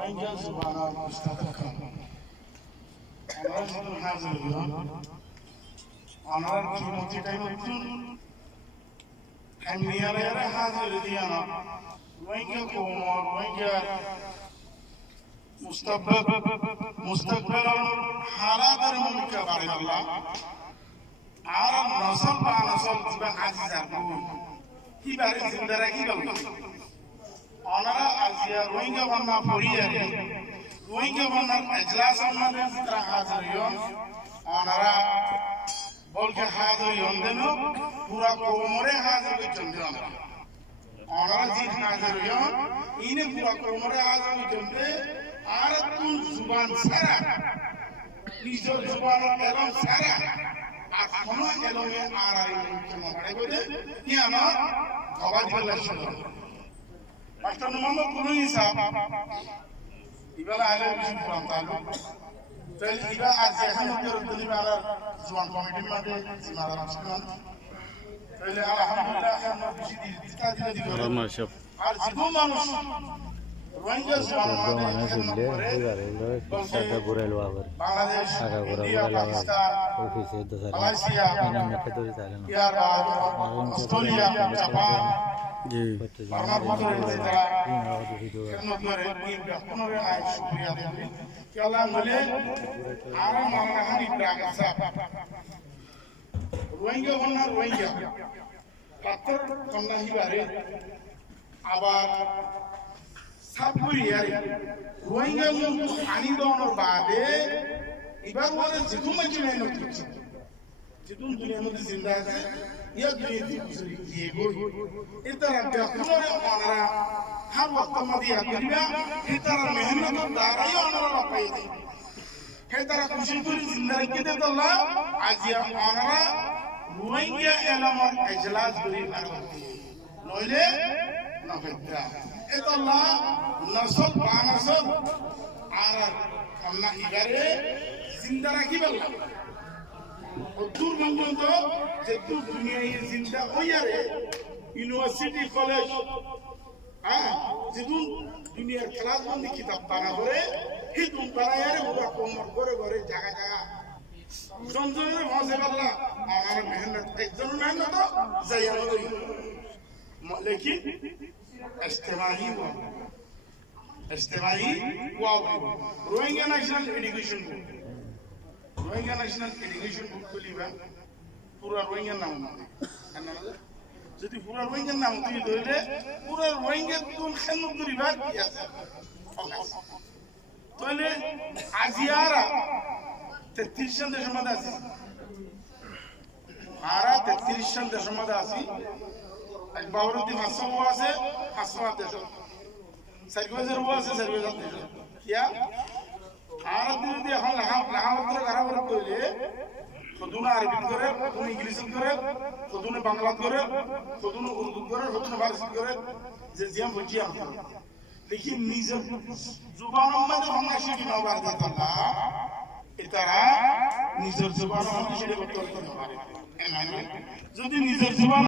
روينجا زبانا مستقبل أنا شنو حاضر اليوم أنا كيموتي كيموتون حمية يرى حاضر ديانا روينجا كومور روينجا مستقبل حالات المملكة بارك الله عرب نصل مع نصل تبع عزيز أبوي كي بارك زندرة كي بقول أنا أزيا روينجا وانا فوريا روينجا وانا إجلاس وانا نزترا حاضر يوم أنا بولك حاضر يوم دنو پورا کومره حاضر بچنده أنا زين حاضر يوم إنه پورا کومره حاضر بچنده আরতুন জুবান সারা নিজের জুবান এলম সারা আর কোন এলমে আর আর কেন বাড়ে বলে কি আমার আওয়াজ বলা শুনো মাস্টার মোহাম্মদ কুলু হিসাব ইবালা আলে বিশু কোরআন তালু তাই ইবা আজ এখন করতেলি মারা জুবান কমিটির মধ্যে জিম্মাদার আছেন তাইলে আলহামদুলিল্লাহ আমরা বেশি দিতা দিলে মাশাআল্লাহ আর জীবন মানুষ mana sulle garelo sada gurel wabar aga gurel wabar office do sala ina meke do sala Australia Japan जी शुक्रिया कि अल्लाह मिले आराम मारना हनी प्रागसा रोहिंग्या वन्ना रोहिंग्या पत्थर कन्ना ही बारे আবার সাবগুরিয়ারে রোহিঙ্গা লোক হানি দেওয়ার বাদে এবার বলে যেটু মাঝে নাই নতুন যেটু দুনিয়ার মধ্যে জিন্দা আছে ইয়া দুনিয়াতে গুজরি গিয়ে গই এটা রাখা পুনরে ওনারা হার ওয়াক্ত মধ্যে করিবা এটা মেহনত দ্বারাই ওনারা পাই দেয় এটা খুশি করে জিন্দা রেখে দেয় আল্লাহ আজিয়া ওনারা রোহিঙ্গা এলামার ইজলাস করি নইলে না ফেদা এটা আল্লাহ নসল বানসল আর আল্লাহ ইবারে জিন্দা রাখি বললা দূর পর্যন্ত যে দূর দুনিয়ায় জিন্দা হইয়ারে ইউনিভার্সিটি কলেজ যেদুন দুনিয়ার ক্লাস বন্দি কিতাব বানা করে হিদুন বানায়ারে পুরা কোমর করে করে জায়গা জায়গা জনজনের ভাষে বললা আমার মেহনত একজন মেহনত যাইয়া লই लेकिन इज्तिमाई रोहिंग्या नेशनल एजुकेशन बोर्ड को लिबा पूरा रोहिंग्या नाम যদি পুরা রোহিঙ্গার নাম তুই ধরলে পুরা রোহিঙ্গা কোন খেদমত করিবা কি আছে তাহলে আজিয়ারা 33 জন দেশের মধ্যে আছে আরা 33 জন দেশের মধ্যে আছে এক বাবরুদ্দিন হাসান আছে হাসান দেশ সার্ভিসের আছে সার্ভিসের দেশ কিয়া আর দিদি এখন লাহামতরে গারাবর কইলে খুদুনা আরবি করে খুদুনা ইংলিশ করে খুদুনা বাংলা করে খুদুনা উর্দু করে খুদুনা ফারসি করে যে জিয়াম বুঝিয়া लेकिन নিজে জুবানের মধ্যে ভাঙা শিখি না পারে আল্লাহ এটারা নিজের জুবানের মধ্যে সেটা করতে পারে যদি নিজের জুবান